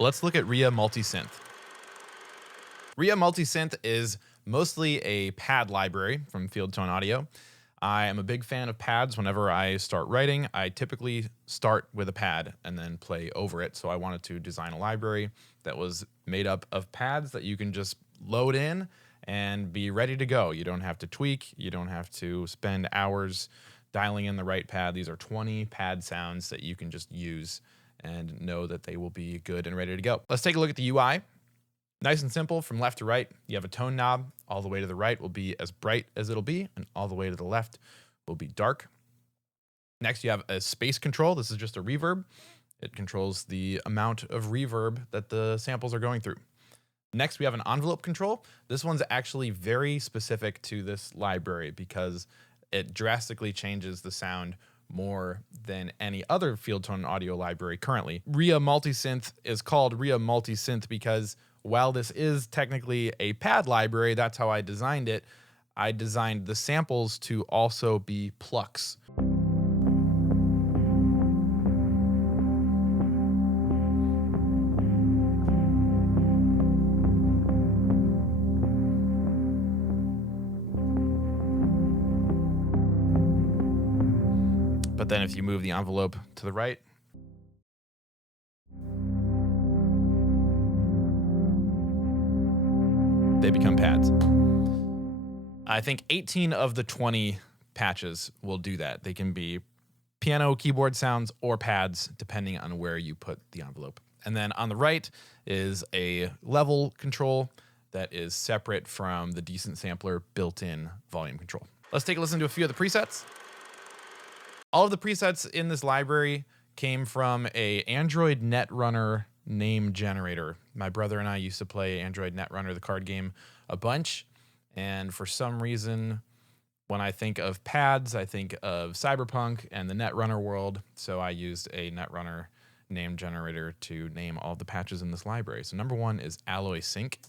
Let's look at RIA Multisynth. RIA Multisynth is mostly a pad library from Field Tone Audio. I am a big fan of pads. Whenever I start writing, I typically start with a pad and then play over it. So I wanted to design a library that was made up of pads that you can just load in and be ready to go. You don't have to tweak. You don't have to spend hours dialing in the right pad. These are 20 pad sounds that you can just use and know that they will be good and ready to go. Let's take a look at the UI. Nice and simple from left to right. You have a tone knob. All the way to the right will be as bright as it'll be, and all the way to the left will be dark. Next, you have a space control. This is just a reverb. It controls the amount of reverb that the samples are going through. Next, we have an envelope control. This one's actually very specific to this library because it drastically changes the sound more than any other Field Tone Audio library currently. RIA Multisynth is called RIA Multisynth because while this is technically a pad library, that's how I designed it. I designed the samples to also be plucks. But then if you move the envelope to the right, they become pads. I think 18 of the 20 patches will do that. They can be piano, keyboard sounds, or pads, depending on where you put the envelope. And then on the right is a level control that is separate from the decent sampler built-in volume control. Let's take a listen to a few of the presets. All of the presets in this library came from a Android Netrunner name generator. My brother and I used to play Android Netrunner, the card game, a bunch. And for some reason, when I think of pads, I think of Cyberpunk and the Netrunner world. So I used a Netrunner name generator to name all the patches in this library. So number one is Alloy Sync.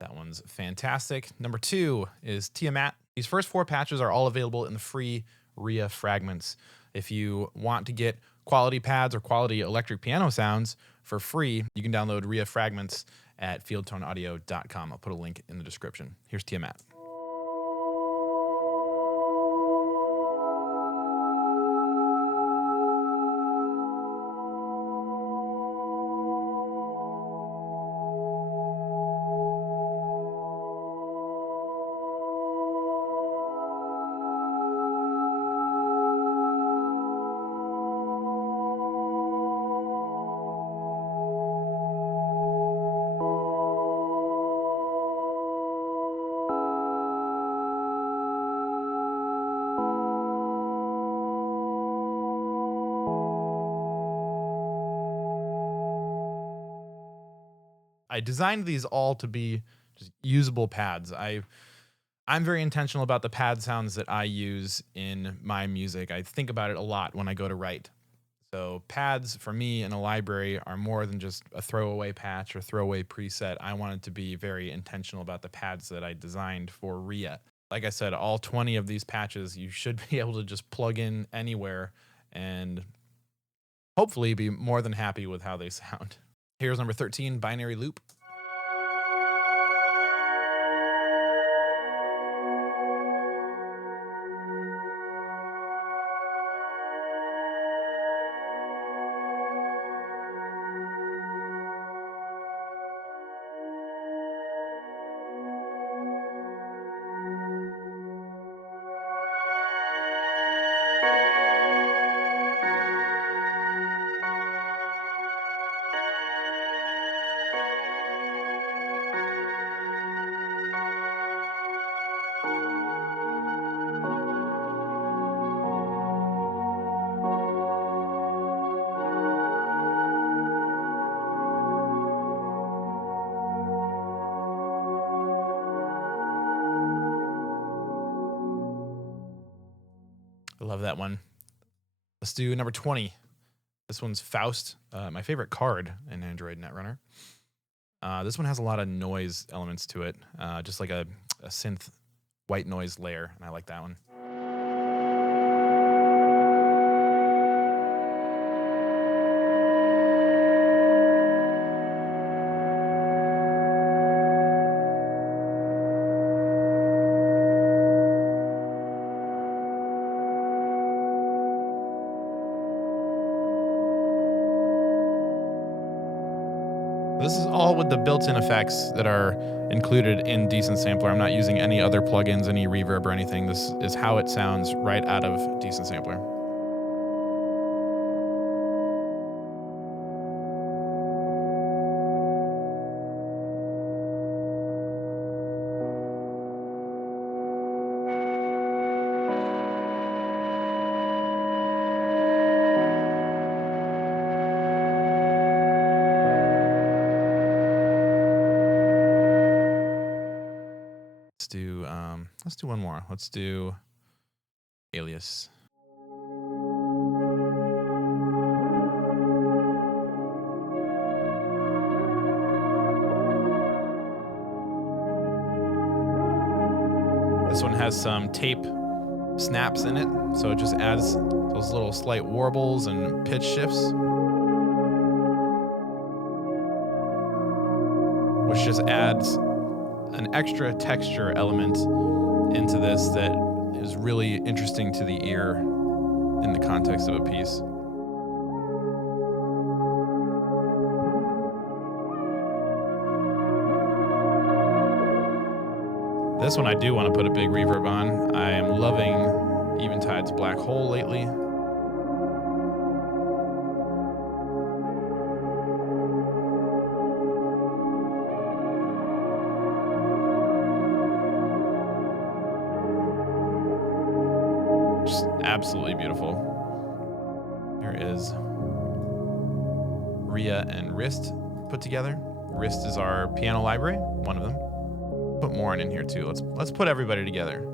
That one's fantastic. Number two is Tiamat. These first four patches are all available in the free RIA fragments. If you want to get quality pads or quality electric piano sounds for free, you can download RIA fragments at fieldtoneaudio.com. I'll put a link in the description. Here's Tiamat. I designed these all to be just usable pads. I'm very intentional about the pad sounds that I use in my music. I think about it a lot when I go to write. So pads for me in a library are more than just a throwaway patch or throwaway preset. I wanted to be very intentional about the pads that I designed for RIA. Like I said, all 20 of these patches you should be able to just plug in anywhere and hopefully be more than happy with how they sound. Here's number 13, Binary Loop. love that one. Let's do number 20. This one's Faust, my favorite card in Android Netrunner. This one has a lot of noise elements to it, just like a synth white noise layer, and I like that one. This is all with the built-in effects that are included in Decent Sampler. I'm not using any other plugins, any reverb or anything. This is how it sounds right out of Decent Sampler. Let's do one more. Let's do Alias. This one has some tape snaps in it, so it just adds those little slight warbles and pitch shifts, which just adds an extra texture element into this that is really interesting to the ear in the context of a piece. This one I do want to put a big reverb on. I am loving Eventide's Black Hole lately. Just absolutely beautiful. Here is RIA and Wrist put together. Wrist is our piano library, one of them. Put more in here too. Let's put everybody together.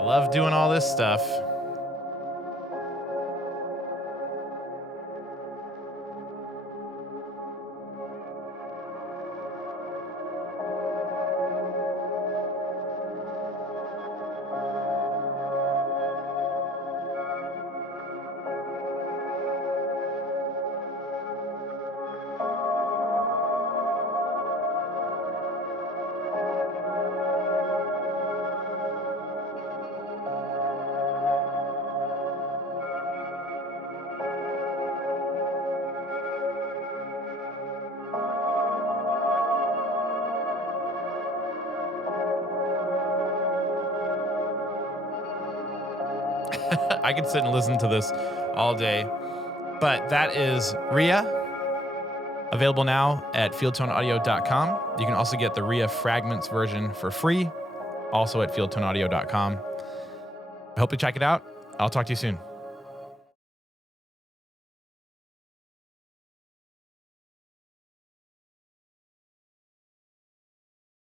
Love doing all this stuff. I could sit and listen to this all day. But that is RIA, available now at fieldtoneaudio.com. You can also get the RIA fragments version for free, also at fieldtoneaudio.com. I hope you check it out. I'll talk to you soon.